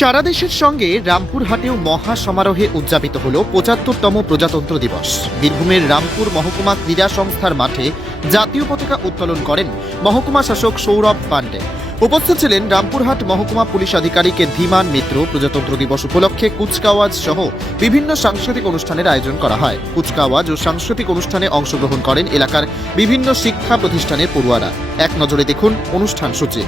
সারা দেশের সঙ্গে রামপুরহাটেও মহা সমারোহে উদযাপিত হল ৭৫তম প্রজাতন্ত্র দিবস। বীরভূমের রামপুর মহকুমা ক্রীড়া সংস্থার মাঠে জাতীয় পতাকা উত্তোলন করেন মহকুমা শাসক সৌরভ পান্ডে। উপস্থিত ছিলেন রামপুরহাট মহকুমা পুলিশ আধিকারিক ধীমান মিত্র। প্রজাতন্ত্র দিবস উপলক্ষে কুচকাওয়াজ সহ বিভিন্ন সাংস্কৃতিক অনুষ্ঠানের আয়োজন করা হয়। কুচকাওয়াজ ও সাংস্কৃতিক অনুষ্ঠানে অংশগ্রহণ করেন এলাকার বিভিন্ন শিক্ষা প্রতিষ্ঠানের পড়ুয়ারা। এক নজরে দেখুন অনুষ্ঠান সূচি।